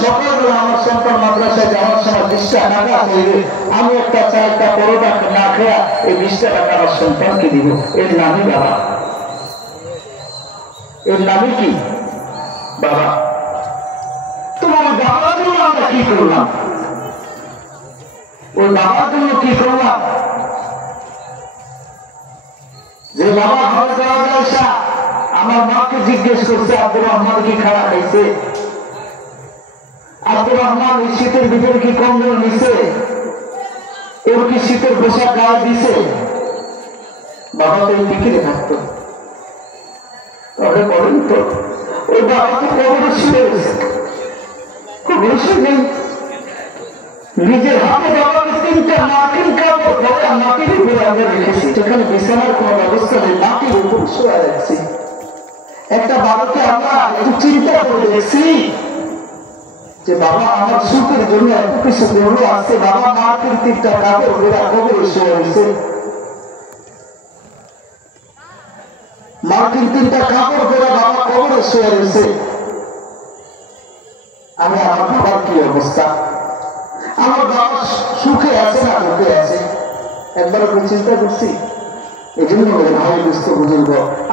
সকালবেলা আমার সন্তান মাদ্রাসায় যাওয়ার সময় 20 টাকা চাইবে, আমি একটা চারটা পরোটা না খেয়া এই 20 টাকা আমার সন্তানকে দিব, এর নামই বাবা। এর নামই কি? বাবা। তোমার বাবার জন্য আমরা কি করলাম? ওই বাবার জন্য কি করলাম? যে বাবা ঘরে যাওয়া যায়, আমার মাকে জিজ্ঞেস করছে আব্দুর রহমান কি খারাপ হয়েছে, আব্দুর রহমান এই শীতের ভিতরে কি কম্বল নিছে, ওর কি শীতের পোশাক গায়ে দিছে? বাবা তো এই দিকে থাকতো, তবে বলেন তো ওই বাবা তো কবরে শুয়ে গেছে, নিজের হাতে বাবাকে 3টা মাটির কাপড় ধরে মাটির উপরে আমরা রেখেছি, সেখানে বিছানার কোন ব্যবস্থা নেই, মাটির উপর শুয়ে রাখছি। একটা বাবাকে আমরা একটু চিন্তা করে দেখছি যে বাবা আমার সুখের জন্য এত কিছু করলো, আছে বাবা মাটির 3টা কাপড় ধরে কবরে শুয়ে রয়েছে, মাটির 3টা কাপড় ধরে বাবা কবরে শুয়ে রয়েছে। আমি আমার বাবার কি অবস্থা? আমার বাবা সুখে আছে না দুঃখে আছে? একবার আমি চিন্তা করছি। এই জন্য ভাই বুঝতে বুঝুন,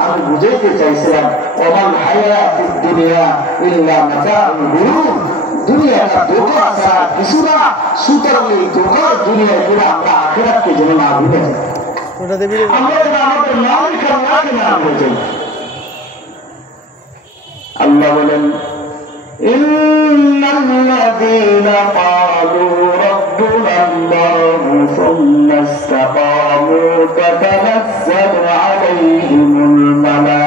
আমি বুঝাইতে চাইছিলাম ওমাল হায়াতুদ দুনিয়া ইল্লা মাতাউল গুরুর, দুনিয়াটা ধোঁকা ছাড়া কিছু না, সুতরাং এই ধোঁকার দুনিয়ায় পুরো আমরা আখিরাতকে যেন না ভুলে যাই, আমরা যেন আমাদের নামই কান্নাকে না ভুলে যাই। আল্লাহ বলেন الذين قالوا ربنا الله ثم استقاموا تتنزل عليهم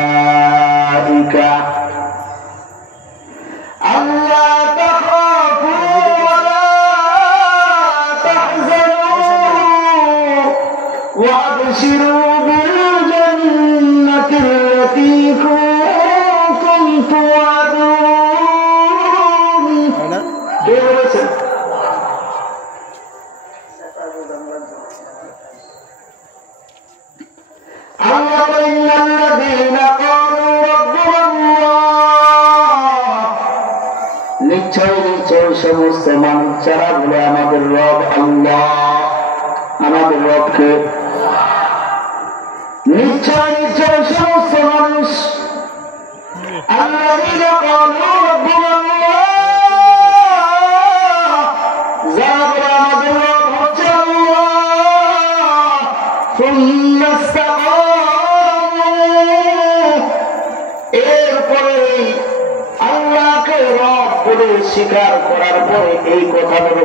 الملائكة ألا تخافوا ولا تحزنوا وأبشروا بالجنة التي كنتم توعدون। নিশ্চয় নিশ্চয় সমস্ত মানুষ যারা বলে আমাদের রব আল্লাহ, আমাদের রবকে, নিশ্চয় নিশ্চয় সমস্ত মানুষ আল্লাযীনা ক্বালু রাব্বুনা আল্লাহ, যারা বলে আমাদের রব হচ্ছে আল্লাহ, সুম্মা ইসতাকামু, এরপরে আল্লাহকে রব বলে স্বীকার করার পরে এই কথাগুলো